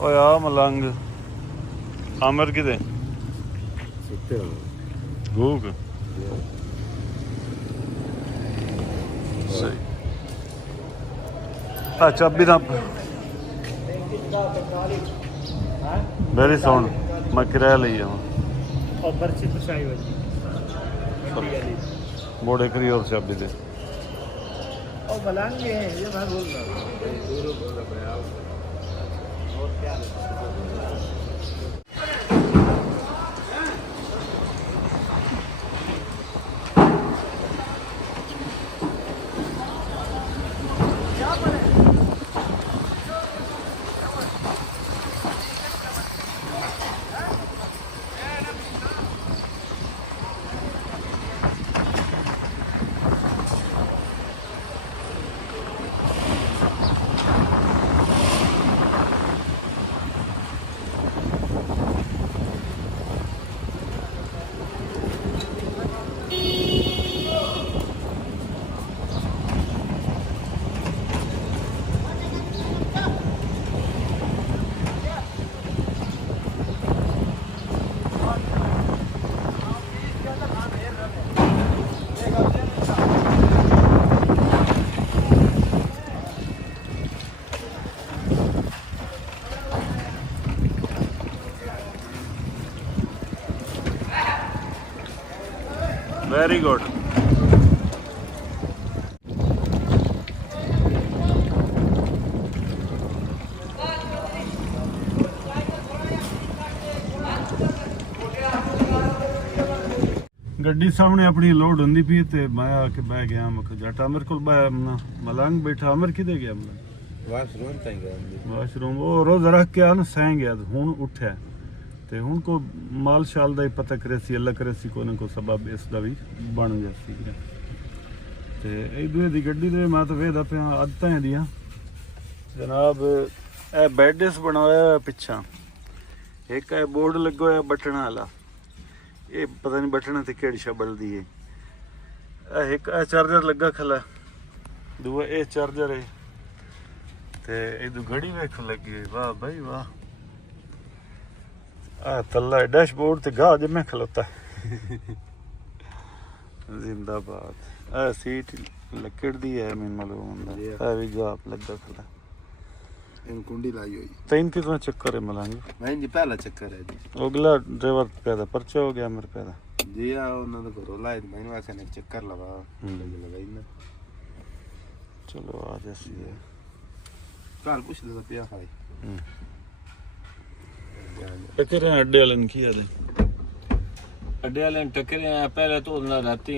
ਓਏ ਆ ਮਲੰਗ ਆਮਰ ਕਿਤੇ ਸੁੱਤੇ ਹੋ ਭੂਖ ਸਹੀ ਆ ਚਾਬੀ ਦਾ ਵੈਰੀ ਸਾਊਂਡ ਮੈਂ ਕਿਰਾਇਆ ਲਈ ਆ और पर्ची तो चाहिए वाली ਬੋੜੇ ਕਰੀ ਹੋਰ ਚਾਬੀ ਦੇ और मलांगे हैं ये मैं बोल रहा हूँ और क्या ਵੈਰੀ ਗੁੱਡ ਗੱਡੀ ਸਾਹਮਣੇ ਆਪਣੀ ਲੋਡ ਹੁੰਦੀ ਪਈ ਤੇ ਮੈਂ ਆ ਕੇ ਬਹਿ ਗਿਆ ਮੈਂ ਜੱਟਾ ਮੇਰੇ ਕੋਲ ਮਲੰਗ ਬੈਠਾ ਅਮਰ ਕਿਤੇ ਗਿਆ ਮਲੰਗ ਵਾਸ਼ਰੂਮ ਤਾਂ ਗਿਆ ਵਾਸ਼ਰੂਮ ਉਹ ਰੋਜ਼ ਰੱਖ ਕੇ ਆ ਨਾ ਸਹਿ ਗਿਆ ਹੁਣ ਉੱਠਿਆ ਤੇ ਹੁਣ ਕੋ ਮਾਲ ਸ਼ਾਲ ਦਾ ਹੀ ਪਤਾ ਕਰੇ ਸੀ ਅੱਲਾ ਕਰੇ ਸੀ ਕੋਈ ਨਾ ਕੋਈ ਸਬਬ ਇਸ ਦਾ ਵੀ ਬਣ ਗਿਆ ਸੀ ਤੇ ਇਹ ਦੂਏ ਦੀ ਗੱਡੀ ਦੇ ਮੈਂ ਤਾਂ ਵੇਖਦਾ ਪਿਆ ਆਦਤਾਂ ਇਹਦੀਆਂ ਜਨਾਬ ਇਹ ਬੈਡਸ ਬਣਾਇਆ ਪਿੱਛਾ ਇੱਕ ਇਹ ਬੋਰਡ ਲੱਗਾ ਹੋਇਆ ਬਟਨਾਂ ਵਾਲਾ ਇਹ ਪਤਾ ਨਹੀਂ ਬਟਨਾਂ ਤੇ ਕਿਹੜੀ ਸ਼ਬਲ ਦੀ ਹੈ ਇਹ ਇੱਕ ਇਹ ਚਾਰਜਰ ਲੱਗਾ ਖਲਾ ਦੂਆ ਇਹ ਚਾਰਜਰ ਹੈ ਤੇ ਇਹ ਘੜੀ ਵੇਖ ਲੱਗੀ ਵਾਹ ਭਾਈ ਵਾਹ तल्ला डैशबोर्ड ते गाह जमे खलोता जिंदाबाद सीट लकड़ दी है मैं मालूम है भी गाह लगा खड़ा इन कुंडी लाई हुई तीन कितना चक्कर है मलंग मैं जी पहला चक्कर है जी अगला ड्राइवर पैदा परचा हो गया मेरे पैदा जी आ उन्होंने को रोला है मैंने वैसे ने चक्कर लगा लगाई ना चलो आ जैसी है कल पूछ दे पिया भाई टकरे अड्डे वाले ने किया दे अड्डे वाले ने टकरे पहले तो ਉਹਦੇ ਨਾਲ ਰਾਤੀ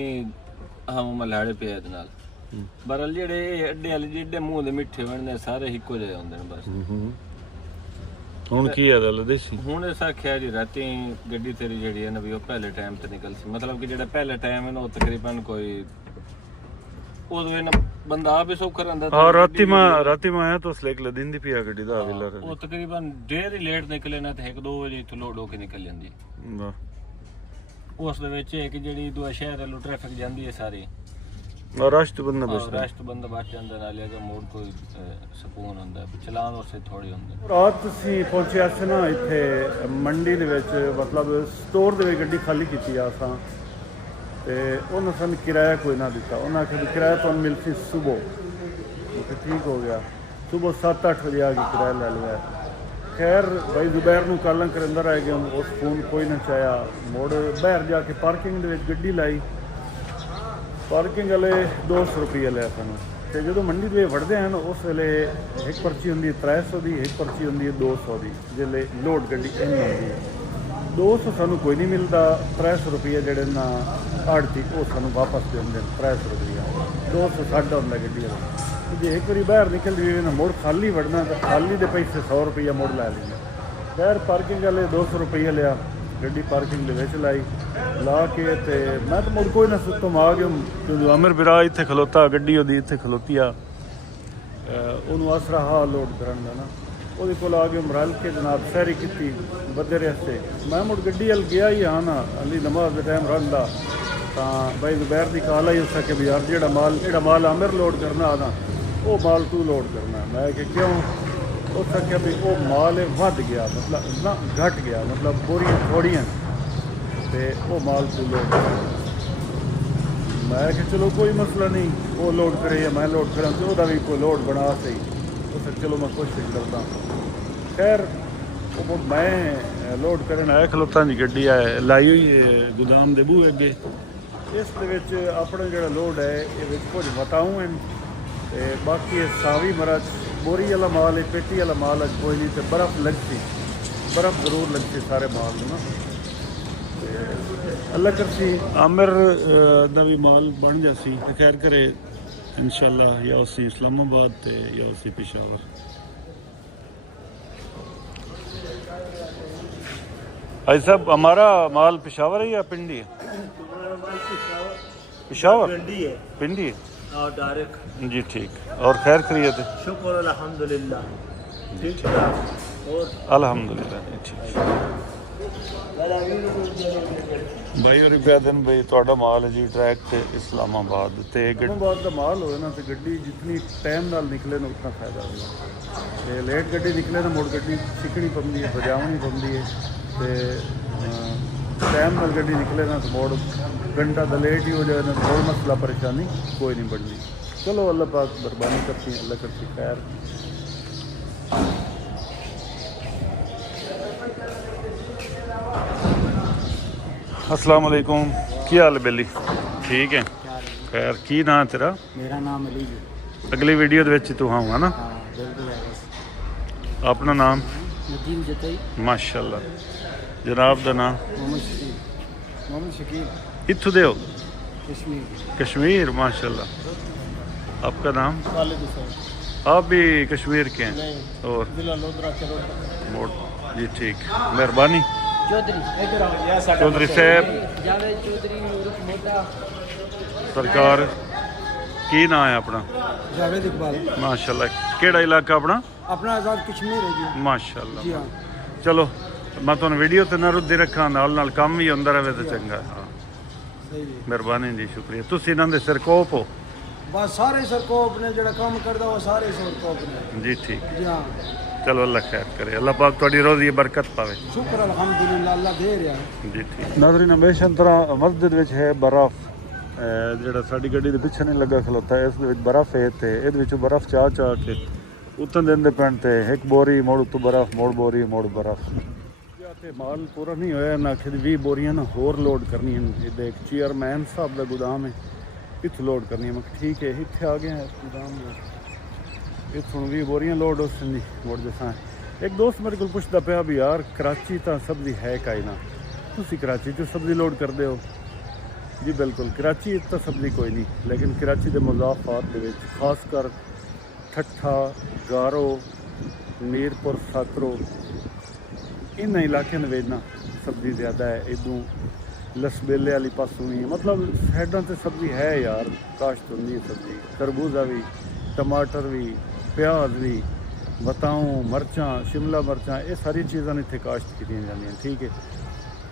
ਹਮ ਮਲਾੜੇ ਪਿਆ ਇਹਦੇ ਨਾਲ ਬਰਲ ਜਿਹੜੇ ਅੱਡੇ ਵਾਲੇ ਜਿਹੜੇ ਮੂੰਹ ਦੇ ਮਿੱਠੇ ਬਣਦੇ ਸਾਰੇ ਇੱਕੋ ਜਿਹੇ ਹੁੰਦੇ ਨੇ ਬਸ ਹੁਣ ਕੀ ਹੈ ਦਲ ਦੇਸੀ ਹੁਣ ਇਹ ਸਾਖਿਆ ਜੀ ਰਾਤੀ ਗੱਡੀ ਤੇਰੀ ਜਿਹੜੀ ਹੈ ਨਾ ਵੀ ਉਹ ਪਹਿਲੇ ਟਾਈਮ ਤੇ ਨਿਕਲ ਸੀ ਮਤਲਬ ਕਿ ਜਿਹੜਾ ਪਹਿਲਾ ਟਾਈਮ ਹੈ ਨਾ ਉਹ ਤਕਰੀਬਨ ਕੋਈ ਉਦੋਂ ਇਹਨਾਂ ਬੰਦਾ ਆਪ ਹੀ ਸੌਖਾ ਰਹਿੰਦਾ ਹਾਂ ਰਾਤੀ ਮੈਂ ਆਇਆ ਤਾਂ ਸਲੇਕ ਲਦਿਨ ਦੀ ਪਿਆ ਗੱਡੀ ਦਾ ਵਿਲਾ ਉਹ ਤਕਰੀਬਨ ਡੇਰ ਹੀ ਲੇਟ ਨਿਕਲੇ ਨਾ ਤੇ 1-2 ਵਜੇ ਇੱਥੋਂ ਲੋਡ ਹੋ ਕੇ ਨਿਕਲ ਜਾਂਦੀ ਵਾਹ ਉਸ ਦੇ ਵਿੱਚ ਇੱਕ ਜਿਹੜੀ ਦੂਆ ਸ਼ਹਿਰ ਵੱਲੋਂ ਟ੍ਰੈਫਿਕ ਜਾਂਦੀ ਹੈ ਸਾਰੀ ਰਸ਼ ਤੋਂ ਬੰਦਾ ਬਸ ਰਸ਼ ਤੋਂ ਬੰਦਾ ਬਚ ਜਾਂਦਾ ਨਾਲੇ ਅਗਰ ਮੋੜ ਕੋਈ ਸਕੂਨ ਹੁੰਦਾ ਚਲਾਨ ਉਸੇ ਥੋੜੀ ਹੁੰਦੀ ਰਾਤ ਅਸੀਂ ਪਹੁੰਚਿਆ ਸੀ ਨਾ ਇੱਥੇ ਮੰਡੀ ਦੇ ਵਿੱਚ ਮਤਲਬ ਸਟੋਰ ਦੇ ਵਿੱਚ ਗੱਡੀ ਖਾਲੀ ਕੀਤੀ ਆ ਅਸਾਂ ਤੇ ਉਹਨਾਂ ਸਾਨੂੰ ਕਿਰਾਇਆ ਕੋਈ ਨਾ ਦਿੱਤਾ ਉਹਨਾਂ ਆਖਿਆ ਕਿਰਾਇਆ ਤੁਹਾਨੂੰ ਮਿਲਸੀ ਸਵੇਰ ਤੇ ਠੀਕ ਹੋ ਗਿਆ ਸਵੇਰ 7-8 ਵਜੇ ਆ ਕੇ ਕਿਰਾਇਆ ਲੈ ਲਿਆ ਖੈਰ ਭਾਈ ਜ਼ੁਬੈਰ ਨੂੰ ਕਾਲਾਂ ਕਰ ਅੰਦਰ ਆ ਗਿਆ ਉਸ ਫੋਨ ਕੋਈ ਨਾ ਚਾਹਿਆ ਮੋੜ ਬਾਹਰ ਜਾ ਕੇ ਪਾਰਕਿੰਗ ਦੇ ਵਿੱਚ ਗੱਡੀ ਲਾਈ ਪਾਰਕਿੰਗ ਵਾਲੇ 200 ਰੁਪਏ ਲਿਆ ਸਾਨੂੰ ਤੇ ਜਦੋਂ ਮੰਡੀ ਦੇ ਵੜਦੇ ਹਨ ਉਸ ਵੇਲੇ ਇੱਕ ਪਰਚੀ ਹੁੰਦੀ ਹੈ 300 ਦੀ ਇੱਕ ਪਰਚੀ ਹੁੰਦੀ ਹੈ 200 ਦੀ ਜਿਹੜੇ ਲੋਡ ਗੱਡੀ ਇੰਨੀ ਹੁੰਦੀ ਹੈ 200 ਸਾਨੂੰ ਕੋਈ ਨਹੀਂ ਮਿਲਦਾ 300 ਰੁਪਏ ਜਿਹੜੇ ਨਾ ਆੜਤੀ ਉਹ ਸਾਨੂੰ ਵਾਪਸ ਦਿੰਦੇ ਨੇ 300 ਰੁਪਏ 200 ਸਾਡਾ ਹੁੰਦਾ ਗੱਡੀ ਵਾਲਾ ਜੇ ਇੱਕ ਵਾਰੀ ਬਾਹਰ ਨਿਕਲ ਜਾਈਏ ਨਾ ਮੁੜ ਖਾਲੀ ਵੜਨਾ ਤਾਂ ਖਾਲੀ ਦੇ ਪੈਸੇ 100 ਰੁਪਏ ਮੁੜ ਲੈ ਲੈਂਦੇ ਬਾਹਰ ਪਾਰਕਿੰਗ ਵਾਲੇ 200 ਰੁਪਏ ਲਿਆ ਗੱਡੀ ਪਾਰਕਿੰਗ ਦੇ ਵਿੱਚ ਲਾਈ ਲਾ ਕੇ ਤੇ ਮੈਂ ਤਾਂ ਮੁੜ ਕੋਈ ਨਾ ਸੁੱਤੋਂ ਆ ਗਿਆ ਜਦੋਂ ਅਮਰ ਬਿਰਾ ਇੱਥੇ ਖਲੋਤਾ ਗੱਡੀ ਉਹਦੀ ਇੱਥੇ ਖਲੋਤੀ ਆ ਉਹਨੂੰ ਆਸਰਾ ਹਾ ਲੋਡ ਕਰਨ ਦਾ ਨਾ ਉਹਦੇ ਕੋਲ ਆ ਕੇ ਮਰਲ ਕੇ ਜਨਾਬ ਸੈਰੀ ਕੀਤੀ ਬੱਦੇ ਰਸਤੇ ਮੈਂ ਮੁੜ ਗੱਡੀ ਵੱਲ ਗਿਆ ਹੀ ਹਾਂ ਨਾ ਅਲੀ ਨਮਾਜ਼ ਦੇ ਟਾਈਮ ਰਹਿੰਦਾ ਤਾਂ ਬਾਈ ਜ਼ੁਬੈਰ ਦੀ ਕਾਲ ਆਈ ਉਸ ਕਿ ਵੀ ਯਾਰ ਜਿਹੜਾ ਮਾਲ ਆਮਰ ਲੋਡ ਕਰਨਾ ਆਦਾ ਉਹ ਮਾਲ ਤੂੰ ਲੋਡ ਕਰਨਾ ਮੈਂ ਕਿ ਕਿਉਂ ਉਸ ਆਖਿਆ ਵੀ ਉਹ ਮਾਲ ਇਹ ਵੱਧ ਗਿਆ, ਮਤਲਬ ਨਾ ਘਟ ਗਿਆ, ਮਤਲਬ ਬੋਰੀਆਂ ਥੋੜੀਆਂ ਤੇ ਉਹ ਮਾਲ ਤੂੰ ਲੋਡ ਕਰ। ਮੈਂ ਕਿ ਚਲੋ ਕੋਈ ਮਸਲਾ ਨਹੀਂ, ਉਹ ਲੋਡ ਕਰੇ ਜਾਂ ਮੈਂ ਲੋਡ ਕਰਾਂ ਤੇ ਉਹਦਾ ਵੀ ਕੋਈ ਲੋਡ ਬਣਾ ਸਹੀ। ਉਹ ਫਿਰ ਚਲੋ ਮੈਂ ਕੋਸ਼ਿਸ਼ ਕਰਦਾ। ਖੈਰ ਉਹ ਮੈਂ ਲੋਡ ਕਰਨ ਆਇਆ, ਖਲੋਤਾਂ ਦੀ ਗੱਡੀ ਆਏ ਲਾਈ ਹੋਈ ਗੋਦਾਮ ਦੇ ਬੂਹੇ ਅੱਗੇ। ਇਸ ਦੇ ਵਿੱਚ ਆਪਣਾ ਜਿਹੜਾ ਲੋਡ ਹੈ ਇਹ ਵਿੱਚ ਕੁਝ ਵਤਾਊ ਹਨ ਤੇ ਬਾਕੀ ਇਹ ਸਾਵੀ ਮਰਚ ਬੋਰੀ ਵਾਲਾ ਮਾਲ ਹੈ, ਪੇਟੀ ਵਾਲਾ ਮਾਲ ਕੋਈ ਨਹੀਂ। ਤੇ ਬਰਫ਼ ਲੱਗਦੀ, ਬਰਫ਼ ਜ਼ਰੂਰ ਲੱਗਦੀ ਸਾਰੇ ਮਾਲ ਨੂੰ ਨਾ। ਅੱਲਾ ਕਰਸੀ ਆਮਰ ਦਾ ਵੀ ਮਾਲ ਬਣ ਜਾਸੀ ਤੇ ਖੈਰ करे इंशाल्लाह, या उसी इस्लामाबाद थे या उसी पेशावर। भाई साहब हमारा माल पेशावर है या पिंडी है? पेशावर पिंडी है डायरेक्ट जी, ठीक। और खैर खैरियत है? शुक्र अल्हम्दुलिल्लाह, ठीक है। और अल्हम्दुलिल्लाह जी, ठीक। भाई और दिन भाई ਤੁਹਾਡਾ ਮਾਲ ਹੈ ਜੀ ਟਰੈਕ ਤੇ ਇਸਲਾਮਾਬਾਦ ਤੇ ਇਸਲਾਮਾਬਾਦ ਦਾ ਮਾਲ ਹੋਵੇ ਨਾ ਤੇ ਗੱਡੀ ਜਿੰਨੀ ਟਾਈਮ ਨਾਲ ਨਿਕਲੇ ਨਾ ਉਤਨਾ ਫਾਇਦਾ ਹੁੰਦਾ। ਤੇ ਲੇਟ ਗੱਡੀ ਨਿਕਲੇ ਨਾ ਮੁੜ ਗੱਡੀ ਸਿੱਖਣੀ ਪੈਂਦੀ ਹੈ, ਵਜਾਉਣੀ ਪੈਂਦੀ ਹੈ। ਤੇ ਟਾਈਮ ਨਾਲ ਗੱਡੀ ਨਿਕਲੇ ਨਾ ਤੇ ਮੁੜ ਘੰਟਾ ਦਾ ਲੇਟ ਹੀ ਹੋ ਜਾਏ ਨਾ ਕੋਈ ਮਸਲਾ ਪਰੇਸ਼ਾਨੀ ਕੋਈ ਨਹੀਂ बढ़नी। चलो अल्लाह पाक मेहरबानी करती है, अल्लाह करती खैर। अस्सलाम वालेकुम, की हाल है बेली? ठीक है, खैर। की नाम है तेरा? मेरा नाम अली है। अगली वीडियो ਦੇ ਵਿੱਚ ਤੂੰ ਆਉਂਗਾ ਨਾ? हाँ बिल्कुल है। ਆਪਣਾ ਨਾਮ? नदीम जतई। माशाल्लाह। जनाब ਦਾ ਨਾਮ? मोहम्मद शकील। ਇੱਥੋਂ ਦੇ ਹੋ? कश्मीर। कश्मीर, माशाल्लाह। आपका नाम? खालिद हुसैन। आप भी कश्मीर के हैं? नहीं, और जिला लोधरा चरोटा। मोड़ जी, ठीक। मेहरबानी। चौधरी चौधरी साहब जावेद चौधरी उर्फ मोटा। सरकार की नाम है अपना? जावेद इकबाल। माशाल्लाह। केड़ा इलाका अपना? अपना आज़ाद कश्मीर है जी। माशाल्लाह। जी हाँ। चलो मैं तुहानू वीडियो ते ना रुद्दी रखा, नाल काम भी अंदर रहे तो चंगा। हाँ, सही है। मेहरबानी जी, शुक्रिया। तुसी इन्हां दे सरकोप हो? बस सारे सरकोप ने जड़ा काम करदा वो सारे सरकोप ने जी, ठीक। जी हाँ। चलो अल्लाह खैर करे, अल्लाह पाक तुहाडी रोज़ी बरकत पावे। शुक्र अल्हम्दुलिल्लाह, अल्लाह दे रहा है जी, ठीक। नाज़रीन, हमेशा तरह मस्जिद विच है बर्फ, ਜਿਹੜਾ ਸਾਡੀ ਗੱਡੀ ਦੇ ਪਿੱਛੇ ਨਹੀਂ ਲੱਗਾ ਖਲੋਤਾ ਇਸ ਦੇ ਵਿੱਚ ਬਰਫ਼ ਹੈ ਤੇ ਇਹਦੇ ਵਿੱਚੋਂ ਬਰਫ਼ ਚਾਹ ਕੇ ਉਤਨ ਦਿੰਦੇ ਪੈਣ ਤੇ ਇੱਕ ਬੋਰੀ ਮੋੜ ਉੱਤੋਂ ਬਰਫ਼, ਮੋੜ ਬੋਰੀ, ਮੋੜ ਬਰਫ਼। ਤੇ ਮਾਲ ਪੂਰਾ ਨਹੀਂ ਹੋਇਆ ਨਾ, ਆਖਿਰ 20 ਬੋਰੀਆਂ ਨਾ ਹੋਰ ਲੋਡ ਕਰਨੀਆਂ। ਇਹਦੇ ਇੱਕ ਚੇਅਰਮੈਨ ਸਾਹਿਬ ਦਾ ਗੋਦਾਮ ਹੈ, ਇੱਥੋਂ ਲੋਡ ਕਰਨੀ ਹੈ। ਮੈਂ ਠੀਕ ਹੈ, ਇੱਥੇ ਆ ਗਿਆ ਗੋਦਾਮ ਦੇ ਇੱਥੋਂ 20 ਬੋਰੀਆਂ ਲੋਡ ਹੋ ਸੰਦੀ ਮੋੜ ਜਸਾਂ। ਇੱਕ ਦੋਸਤ ਮੇਰੇ ਕੋਲ ਪੁੱਛਦਾ ਪਿਆ ਵੀ ਯਾਰ ਕਰਾਚੀ ਤਾਂ ਸਬਜ਼ੀ ਹੈ ਕਾਈ ਨਾ, ਤੁਸੀਂ ਕਰਾਚੀ 'ਚ ਸਬਜ਼ੀ ਲੋਡ ਕਰਦੇ ਹੋ? जी बिल्कुल, कराची तो सब्जी कोई नहीं, लेकिन कराची के मुज़ाफ़ात के खास कर ठट्ठा, गारो, मीरपुर, साकरो इन इलाकों में ना सब्जी ज़्यादा है। इदू लसबेले वाली पासों भी मतलब साइडों से सब्जी है यार, काश्त होंगी सब्जी। खरबूजा भी, टमाटर भी, प्याज भी, बताऊँ मरचां, शिमला मरचां, ये सारी चीज़ां इत्थे काश्त की जांदियां। ठीक है।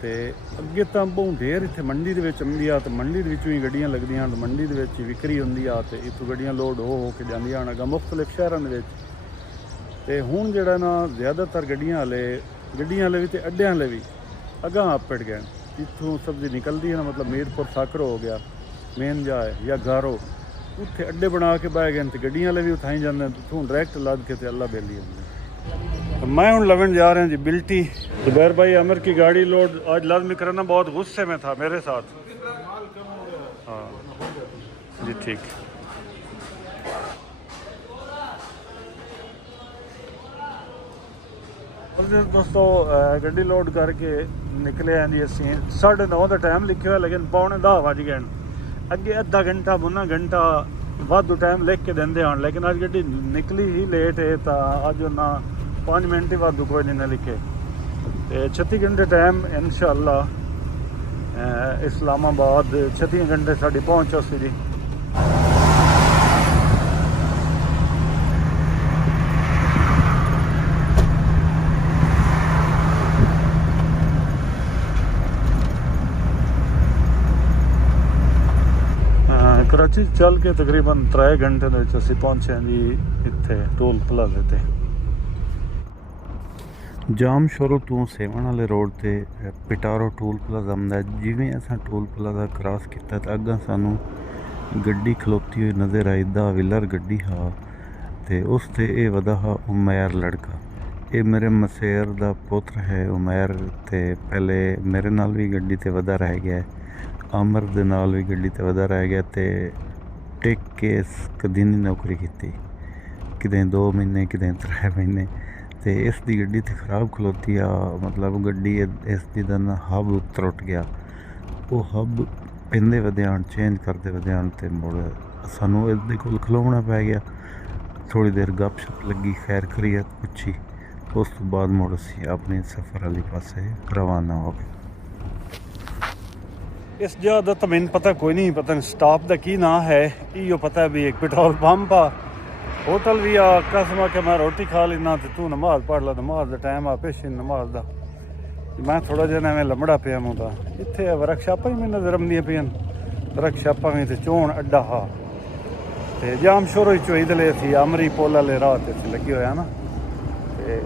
ਤੇ ਅੱਗੇ ਤਾਂ ਬਹੁਤ ਢੇਰ ਇੱਥੇ ਮੰਡੀ ਦੇ ਵਿੱਚ ਆਉਂਦੀ ਆ ਤੇ ਮੰਡੀ ਦੇ ਵਿੱਚੋਂ ਹੀ ਗੱਡੀਆਂ ਲੱਗਦੀਆਂ ਹਨ, ਮੰਡੀ ਦੇ ਵਿੱਚ ਹੀ ਵਿਕਰੀ ਹੁੰਦੀ ਆ ਤੇ ਇੱਥੋਂ ਗੱਡੀਆਂ ਲੋਡ ਹੋ ਕੇ ਜਾਂਦੀਆਂ ਹਨ ਅਗਾ ਮੁਖਤਲਿਫ ਸ਼ਹਿਰਾਂ ਦੇ ਵਿੱਚ। ਤੇ ਹੁਣ ਜਿਹੜਾ ਨਾ ਜ਼ਿਆਦਾਤਰ ਗੱਡੀਆਂ ਵਾਲੇ ਵੀ ਤੇ ਅੱਡਿਆਂ ਵਾਲੇ ਵੀ ਅਗਾਂਹ ਆਪੜ ਗਏ। ਜਿੱਥੋਂ ਸਬਜ਼ੀ ਨਿਕਲਦੀ ਹੈ ਨਾ, ਮਤਲਬ ਮੀਰਪੁਰ ਸਾਕਰ ਹੋ ਗਿਆ ਮੇਨ ਜਾ ਹੈ ਜਾਂ ਗਾਰੋ, ਉੱਥੇ ਅੱਡੇ ਬਣਾ ਕੇ ਬਹਿ ਗਏ ਤੇ ਗੱਡੀਆਂ ਵਾਲੇ ਵੀ ਉਠਾਈ ਜਾਂਦੇ ਨੇ, ਉੱਥੋਂ ਡਾਇਰੈਕਟ ਲੱਦ ਕੇ ਤੇ ਅੱਲਾ ਬੇਲੀ ਹੁੰਦੀ। मैं हूँ लवन जा रहे हैं जी बिल्टी। जुबैर भाई अमर की गाड़ी लोड आज लाजमी कराना, बहुत गुस्से में था मेरे साथ। हाँ जी, ठीक। दोस्तों गड्डी लोड करके निकले हैं जी असी 9:30 का टाइम लिखे हुआ, लेकिन 9:45 बज गए। अगे अद्धा घंटा मुन्ना घंटा वाधू टाइम लिख के देंगे हैं, लेकिन अज गड्डी निकली ही लेट है तो अज ना 5 मिनट ही वाधू कोई नहीं लिखे। तो 36 घंटे टाइम इंशाअल्लाह इस्लामाबाद 36 घंटे साड़ी पहुँच सी जी। कराची चल के तकरीबन 3 घंटे असी पहुँचे जी इत्थे टोल प्लाजे ते। ਜਾਮ ਸ਼ੁਰੂ ਤੋਂ ਸੇਵਣ ਵਾਲੇ ਰੋਡ ਤੇ ਪਿਟਾਰੋ ਟੂਲ ਪਲਾਜ਼ਾ ਆਉਂਦਾ। ਜਿਵੇਂ ਅਸਾਂ ਟੂਲ ਪਲਾਜ਼ਾ ਕ੍ਰਾਸ ਕੀਤਾ ਤਾਂ ਅੱਗਾ ਸਾਨੂੰ ਗੱਡੀ ਖਲੋਤੀ ਹੋਈ ਨਜ਼ਰ आई। दा व्हीलर गड्डी हा ते उस ते ये वदा हा उमैर लड़का। ये मेरे मसेर दा पुत्र है उमैर। ते पहले मेरे नाल भी गड्डी ते वदा रह गया, अमर दे नाल भी गड्डी ते वदा रह गया। ते टेक के कदी नहीं नौकरी की, कितें 2 महीने कितें 3 महीने। ते इस दी गड्डी ते खराब खलोती आ, मतलब गड्डी इस दी दा ना हब त्रुट गया। वो हब पिंदे वध्यान चेंज करते वध्यान ते मुड़ सानू इसदे कोल खलोना पै गया। थोड़ी देर गपशप लगी, खैर खरीयत पुछी, उस तो बाद मुड़ असी अपने सफ़र वाली पासे रवाना हो गए। इस जगह का तो मैंने पता कोई नहीं, पता नहीं स्टाफ का की ना है। इो पता है भी एक पेट्रोल पंप आ, होटल भी आ। कसम के मैं रोटी खा लेना तो तू नमाज पढ़ ला, नमाज का टाइम आ पेशी नमाज का। मैं थोड़ा जिहा एवं लंबड़ा पिया मुँह इत्थे वर्कशापां ही मैंने नज़र आउंदियां पियां। वर्कशापां भी ते चोण अड्डा हा ते जाम शोरो चोई दले सी अमरी पोल वाले राह ते लगे होया ना। ते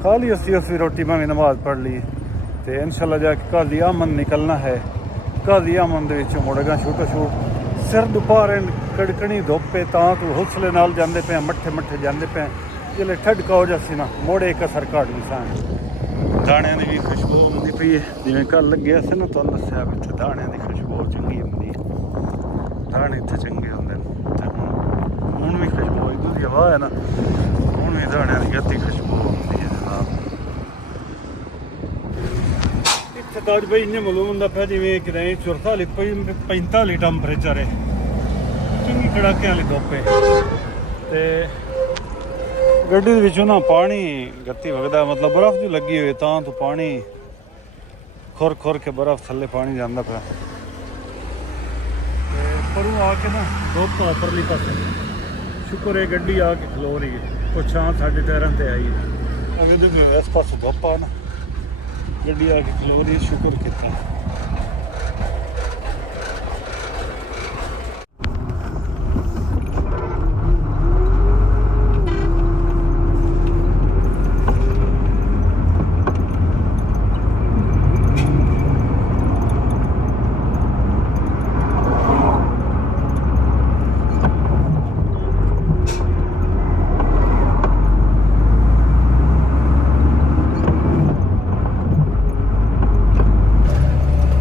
खा ली असी उस रोटी में भी नमाज पढ़ ली। तो इंशाल्लाह जाके घर दी आमन निकलना है। घर दी आमन दे विचों मुड़गा छूटो छूट सिर दुपारे कड़कनी धुप्प है तां तू हौसले नाल जांदे पे, मट्ठे मट्ठे जांदे पे। जिसले ठडका हो जासी ना मोड़े एक असर घट भी सान। दाणियां दी भी खुशबू आउंदी पई है, जिवें कल लग्गिया सी ना तुहानूं दस्सिया भी इत्थे दाणियां दी खुशबू चंगी हुंदी है। दाणे इत्थे चंगे हुंदे ने ते हुण भी खुशबू इधर दी हवा है ना, हुण भी दाणियां दी अद्धी खुशबू आउंदी है जनाब। इत्थे तां अज बई इ'यां मालूम हुंदा पिया जिवें कितें 44 45 टैंपरेचर है, चंगी कड़ाके वाली धुप्प है। ते गड्डी दे विचों ना पानी गत्ती वगदा, मतलब बर्फ जो लगी हुई तां तो पानी खुर खुर के बर्फ थल्ले पानी जांदा पिया। परूं आके ना धुप्प उपरली पासे, शुक्र है गड्डी आके खलो रही है, कुछ छां साडे टायरां ते आई है। अभी देखो इस पासे धुप्प आ ना, गड्डी आके खलो रही है, शुक्र किता।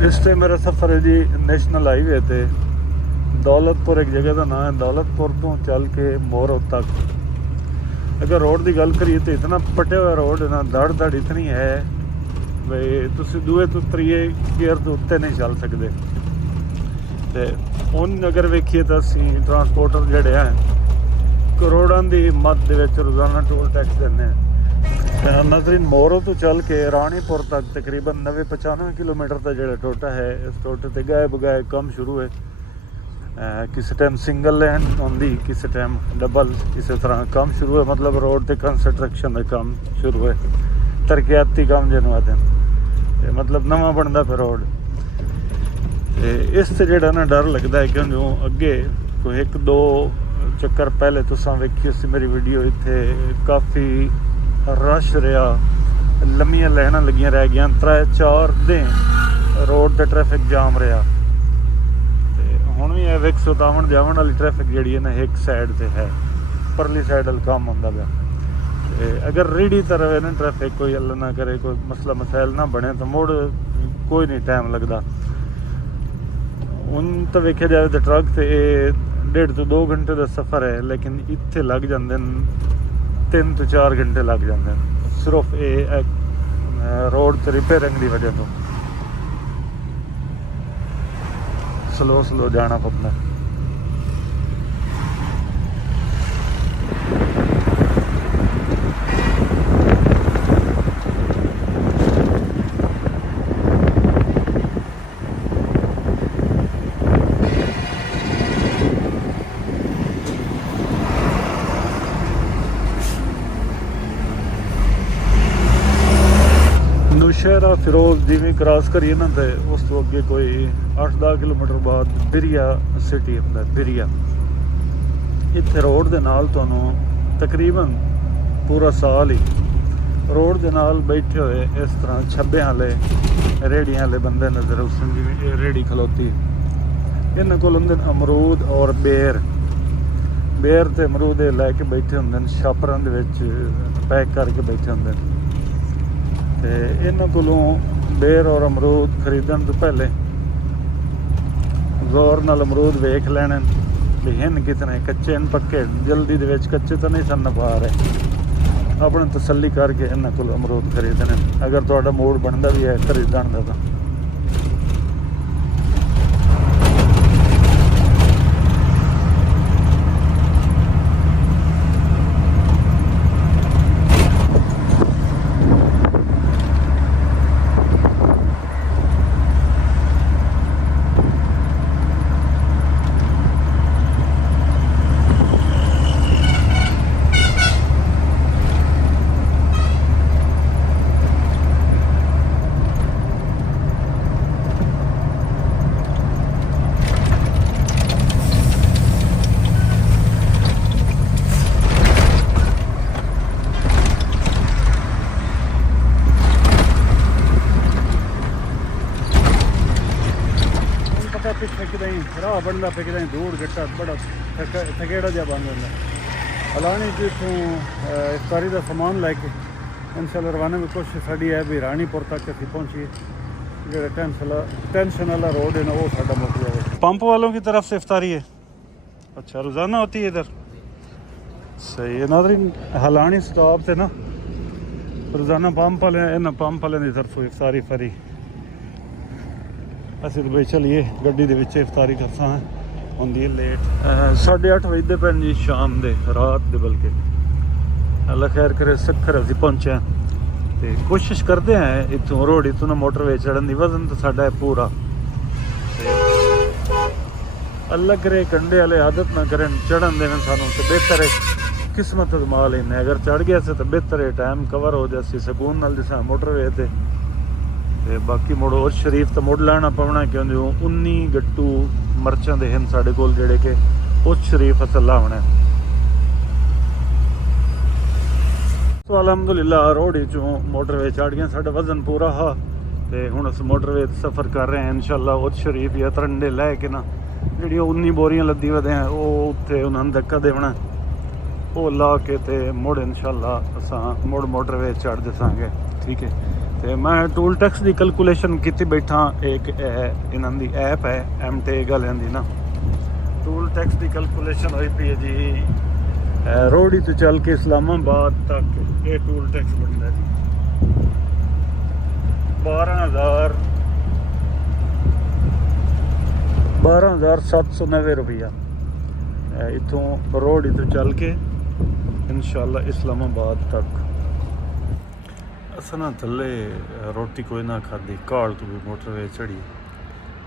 इस टाइम मेरा सफ़र है जी नेशनल हाईवे ते दौलतपुर एक जगह का नाम है। दौलतपुर तो चल के मोरो तक अगर रोड की गल करिए तो इतना पटे हुआ रोड है ना, दड़ दड़ इतनी है भाई तुसी दूए तो त्रीए गियर तो उत्ते नहीं चल सकते। तो हुण अगर वेखिए तो असी ट्रांसपोर्टर जिहड़े हैं करोड़ों की मद दे विच रोज़ाना टोल टैक्स देने हैं। नजरीन मोरो तो चल के रानीपुर तक तकरीबन 90-95 किलोमीटर का जो टोटा है, इस टोटे ते गाए बगाए कम शुरू है। किसी टाइम सिंगल लैन आती, किसी टाइम डबल, इस तरह कम शुरू है। मतलब रोड ते कंस्ट्रक्शन का काम शुरू है, तरक्याती काम जिन्हों आते हैं, मतलब नवा बनता फिर रोड। इस जो ना डर लगता है कि जो अगे कोई 1-2 चक्कर पहले तुसां वेखी सी मेरी वीडियो, इत्थे काफ़ी रश रहा, लम्मियां लाइनां लगियां रह गई, 3-4 दिन रोड ते ट्रैफिक जाम रहा। हुण भी 157 जावन वाली ट्रैफिक जी है ना एक साइड से है, परली साइड वाल काम होंदा पिया। अगर रेडी तरह ना ट्रैफिक कोई अल्लाह ना करे कोई मसला मसाइल ना बने तो मुड़ कोई नहीं टाइम लगता। हुण तो वेख्या जाए तो ट्रक से 1.5 to 2 घंटे का सफ़र है, लेकिन इत्थे लग जाते 3 to 4 घंटे लग जाते हैं सिर्फ ये रोड ते रिपेयरिंग की वजह तो। स्लो जाना पड़ता है। नौशहरा फिरोज जिमें क्रॉस करिए ना तो उस तो अगे कोई 8-10 किलोमीटर बाद बिरिया सिटी आंदा। बिरिया इत्थे रोड दे नाल तुहानूं तकरीबन पूरा साल ही ਰੋਡ ਦੇ ਨਾਲ ਬੈਠੇ ਹੋਏ ਇਸ ਤਰ੍ਹਾਂ ਛੱਬਿਆਂ ਵਾਲੇ ਰੇੜੀਆਂ ਵਾਲੇ ਬੰਦੇ ਨਜ਼ਰ ਆਉਣ, ਜਿਵੇਂ ਇਹ ਰੇੜੀ ਖਲੋਤੀ, ਇਹਨਾਂ ਕੋਲ ਹੁੰਦੇ ਨੇ ਅਮਰੂਦ ਔਰ ਬੇਰ ਤੇ ਅਮਰੂਦ ਇਹ ਲੈ ਕੇ ਬੈਠੇ ਹੁੰਦੇ ਨੇ, ਛਾਪਰਾਂ ਦੇ ਵਿੱਚ ਪੈਕ ਕਰਕੇ ਬੈਠੇ ਹੁੰਦੇ ਨੇ। ਤੇ ਇਹਨਾਂ ਕੋਲੋਂ ਬੇਰ ਔਰ ਅਮਰੂਦ ਖਰੀਦਣ ਤੋਂ ਪਹਿਲੇ ਗੌਰ ਨਾਲ ਅਮਰੂਦ ਵੇਖ ਲੈਣੇ ਵੀ ਹਨ ਕਿਤਨੇ ਕੱਚੇ ਹਨ ਪੱਕੇ, ਜਲਦੀ ਦੇ ਵਿੱਚ ਕੱਚੇ ਤਾਂ ਨਹੀਂ ਸਨ ਪਾ ਰਹੇ। ਆਪਣੀ ਤਸੱਲੀ ਕਰਕੇ ਇਹਨਾਂ ਕੋਲ ਅਮਰੂਦ ਖਰੀਦਣੇ, ਅਗਰ ਤੁਹਾਡਾ ਮੂਡ ਬਣਦਾ ਵੀ ਹੈ ਖਰੀਦਣ ਦਾ ਤਾਂ। ਪਿੱਛੇ ਕਿਦਾਂ ਰਾਹ ਬਣਦਾ ਪਿਆ, ਕਿਦਾਂ ਦੂਰ ਗੱਟਾ ਬੜਾ ਥਕੇੜਾ ਜਿਹਾ ਬਣ ਜਾਂਦਾ। ਹਲਾਣੀ ਜਿੱਥੋਂ ਇਫਤਾਰੀ ਦਾ ਸਮਾਨ ਲੈ ਕੇ ਇਨਸ਼ਾਅੱਲਾ ਰਵਾਨਾ ਦੀ ਕੋਸ਼ਿਸ਼ ਸਾਡੀ ਹੈ ਵੀ ਰਾਣੀਪੁਰ ਤੱਕ ਅਸੀਂ ਪਹੁੰਚੀਏ। ਜਿਹੜਾ टेंशन वाला रोड है ना वो साਡਾ मुक जाए। पंप वालों की तरफ से इफ्तारी है, अच्छा रोज़ाना होती है इधर, सही है। नाज़रीन हलानी स्टॉप से ना रोज़ाना पंप वाले की तरफ से इफ्तारी फरी। ਅਸੀਂ ਤਾਂ ਚਲੀਏ ਗੱਡੀ ਦੇ ਵਿੱਚ ਇਫਤਾਰੀ ਕਰਸਾਂ ਹੁੰਦੀ ਹੈ ਲੇਟ। 8:30 ਵਜੇ ਪੈਣ ਜੀ ਸ਼ਾਮ ਦੇ, ਰਾਤ ਦੇ ਬਲਕਿ। ਅੱਲਾ ਖੈਰ ਕਰੇ, ਸਖਰ ਅਸੀਂ ਪਹੁੰਚੇ ਤੇ ਕੋਸ਼ਿਸ਼ ਕਰਦੇ ਹਾਂ ਇੱਥੋਂ ਰੋਡ ਇੱਥੋਂ ਨਾ ਮੋਟਰਵੇ ਚੜਨ ਦੀ। ਵਜ਼ਨ ਤਾਂ ਸਾਡਾ ਹੈ ਪੂਰਾ, ਅੱਲਾ ਕਰੇ ਕੰਡੇ ਵਾਲੇ ਆਦਤ ਨਾ ਕਰਨ ਚੜਨ ਦੇਣ ਸਾਨੂੰ ਤੇ ਬਿਹਤਰ ਹੈ। ਕਿਸਮਤ ਦਾ ਮਾਲ ਇਹਨੇ ਅਗਰ ਚੜ ਗਿਆ ਸੀ ਤਾਂ ਬਿਹਤਰ ਹੈ, ਟਾਈਮ ਕਵਰ ਹੋ ਜਾਸੀ ਸਕੂਨ ਨਾਲ ਜਿਸ ਮੋਟਰਵੇ ਤੇ। ਤੇ ਬਾਕੀ ਮੁੜ ਉਸ ਸ਼ਰੀਫ ਤਾਂ ਮੁੜ ਲੈਣਾ ਪਵਣਾ, ਕਿਉਂਕਿ 19 ਗੱਟੂ ਮਰਚਾਂ ਦੇ ਹਨ ਸਾਡੇ ਕੋਲ ਜਿਹੜੇ ਕਿ ਉਸ ਸ਼ਰੀਫ ਅਸਲ ਲਾਉਣਾ। ਸੋ ਅਲਹਮਦੁਲਿਲਾ ਰੋਡ ਵਿੱਚੋਂ ਮੋਟਰਵੇ ਚੜ ਗਿਆ, ਸਾਡਾ ਵਜ਼ਨ ਪੂਰਾ ਹਾ ਤੇ ਹੁਣ ਅਸੀਂ ਮੋਟਰਵੇ ਤੇ ਸਫ਼ਰ ਕਰ ਰਹੇ ਹਾਂ ਇਨਸ਼ਾਅੱਲਾ। ਉਸ ਸ਼ਰੀਫ ਜਾਂ ਤਰੰਡੇ ਲੈ ਕੇ ਨਾ ਜਿਹੜੀਆਂ 19 ਬੋਰੀਆਂ ਲੱਦੀ ਵਧੇ ਆ ਉਹ ਉੱਤੇ ਉਹਨਾਂ ਨੂੰ ਧੱਕਾ ਦੇਣਾ, ਉਹ ਲਾ ਕੇ ਤੇ ਮੁੜ ਇਨਸ਼ਾਅੱਲਾ ਅਸਾਂ ਮੁੜ ਮੋਟਰਵੇ ਚੜ ਜਾਵਾਂਗੇ। ਠੀਕ ਹੈ। ਤੇ ਮੈਂ ਟੂਲ ਟੈਕਸ ਦੀ ਕੈਲਕੂਲੇਸ਼ਨ ਕੀਤੀ ਬੈਠਾ। ਇੱਕ ਇਹਨਾਂ ਦੀ ਐਪ ਹੈ ਐਮਟੇਗ ਵਾਲਿਆਂ ਦੀ ਨਾ, ਟੂਲ ਟੈਕਸ ਦੀ ਕੈਲਕੂਲੇਸ਼ਨ ਹੋਈ ਪਈ ਹੈ ਜੀ। ਰੋਡ ਤੋਂ ਚੱਲ ਕੇ ਇਸਲਾਮਾਬਾਦ ਤੱਕ ਇਹ ਟੂਲ ਟੈਕਸ ਬਣਦਾ ਜੀ 12,790 ਰੁਪਇਆ। ਇੱਥੋਂ ਰੋਡ ਤੋਂ ਚੱਲ ਕੇ ਇਨਸ਼ਾਅੱਲਾ ਇਸਲਾਮਾਬਾਦ ਤੱਕ। ਅਸਾਂ ਨਾ ਥੱਲੇ ਰੋਟੀ ਕੋਈ ਨਾ ਖਾਧੀ, ਕਾਲ ਤੋਂ ਵੀ ਮੋਟਰਵੇ ਚੜੀ।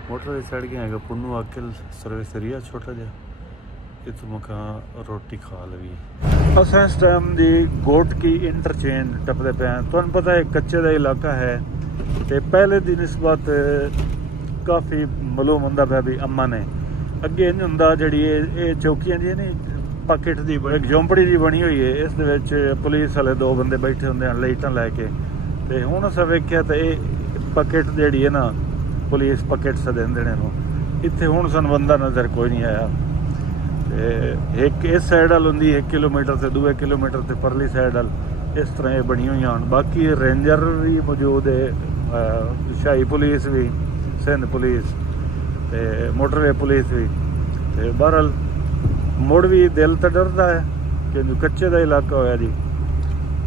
ਮੋਟਰਵੇ ਚੜ ਗਿਆ ਹੈਗਾ ਪੁੰਨੂ ਆਕਲ ਸਰਵਿਸ ਏਰੀਆ ਛੋਟਾ ਜਿਹਾ, ਇੱਥੋਂ ਮਕਾਂ ਰੋਟੀ ਖਾ ਲਵੀ। ਅਸਾਂ ਇਸ ਟਾਈਮ ਦੀ ਗੋਟ ਕੀ ਇੰਟਰਚੇਂਜ ਟੱਪਦੇ ਪਏ ਹਾਂ। ਤੁਹਾਨੂੰ ਪਤਾ ਹੈ ਕੱਚੇ ਦਾ ਇਲਾਕਾ ਹੈ ਤੇ ਪਹਿਲੇ ਦੀ ਨਿਸਬਤ ਕਾਫੀ ਮਲੂਮ ਹੁੰਦਾ ਪਿਆ ਵੀ ਅਮਨ ਹੈ। ਅੱਗੇ ਨਹੀਂ ਹੁੰਦਾ, ਜਿਹੜੀ ਇਹ ਚੌਕੀਆਂ ਜੀ ਨੇ ਪਾਕਿਟ ਦੀ ਇੱਕ ਝੌਂਪੜੀ ਜੀ ਬਣੀ ਹੋਈ ਹੈ, ਇਸ ਦੇ ਵਿੱਚ ਪੁਲਿਸ ਵਾਲੇ 2 ਬੰਦੇ ਬੈਠੇ ਹੁੰਦੇ ਹਨ ਲਾਈਟਾਂ ਲੈ ਕੇ। ਤੇ ਹੁਣ ਅਸਾਂ ਵੇਖਿਆ ਤਾਂ ਇਹ ਪਾਕਿਟ ਜਿਹੜੀ ਹੈ ਨਾ ਪੁਲਿਸ ਪਾਕਿਟ ਦਿੰਦੇ ਨੇ ਨੂੰ। ਇੱਥੇ ਹੁਣ ਸਾਨੂੰ ਬੰਦਾ ਨਜ਼ਰ ਕੋਈ ਨਹੀਂ ਆਇਆ। ਤੇ ਇੱਕ ਇਸ ਸਾਈਡ ਵੱਲ ਹੁੰਦੀ 1 ਕਿਲੋਮੀਟਰ ਤੇ 2 ਕਿਲੋਮੀਟਰ ਤੇ ਪਰਲੀ ਸਾਈਡ ਵੱਲ ਇਸ ਤਰ੍ਹਾਂ ਇਹ ਬਣੀ ਹੋਈਆਂ ਹਨ। ਬਾਕੀ ਰੇਂਜਰ ਵੀ ਮੌਜੂਦ ਹੈ, ਸ਼ਾਹੀ ਪੁਲਿਸ ਵੀ, ਸਿੰਧ ਪੁਲਿਸ ਤੇ ਮੋਟਰਵੇ ਪੁਲਿਸ ਵੀ। ਤੇ ਬਹਰਹਾਲ ਮੁੜ ਵੀ ਦਿਲ ਤਾਂ ਡਰਦਾ ਹੈ ਕਿ ਕੱਚੇ ਦਾ ਇਲਾਕਾ ਹੋਇਆ ਜੀ।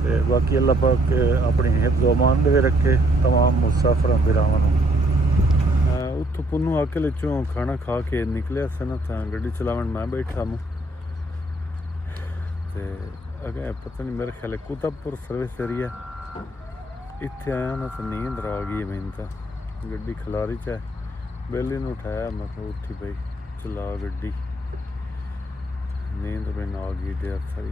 ਤੇ ਬਾਕੀ ਅੱਲਾ ਪਾਕ ਆਪਣੀ ਹਿਫਜ਼ ਓ ਅਮਾਨ ਦੇ ਰੱਖੇ तमाम ਮੁਸਾਫਰਾਂ ਵੀਰਾਵਾਂ ਨੂੰ। ਉੱਥੋਂ ਪੁੰਨੂ ਆਕਲ ਵਿੱਚੋਂ ਖਾਣਾ ਖਾ ਕੇ ਨਿਕਲਿਆ ਸੀ ਨਾ ਤਾਂ ਗੱਡੀ ਚਲਾਉਣ ਮੈਂ ਬੈਠਾ ਹਾਂ ਤੇ ਅੱਗੇ ਪਤਾ ਨਹੀਂ ਮੇਰੇ ਖਿਆਲ ਕੁਤਬਪੁਰ ਸਰਵਿਸ ਏਰੀਆ ਇੱਥੇ ਆਇਆ ਨਾ ਤਾਂ ਨੀਂਦ ਆ ਗਈ ਮੈਨੂੰ ਤਾਂ। ਗੱਡੀ ਖਿਲਾਰੀ 'ਚ ਹੈ, ਬੇਲੀ ਨੂੰ ਉਠਾਇਆ, ਮੈਂ ਕਿਹਾ ਉੱਠੀ ਪਈ ਚਲਾ ਗੱਡੀ, नींद में ना आ गई देर सारी।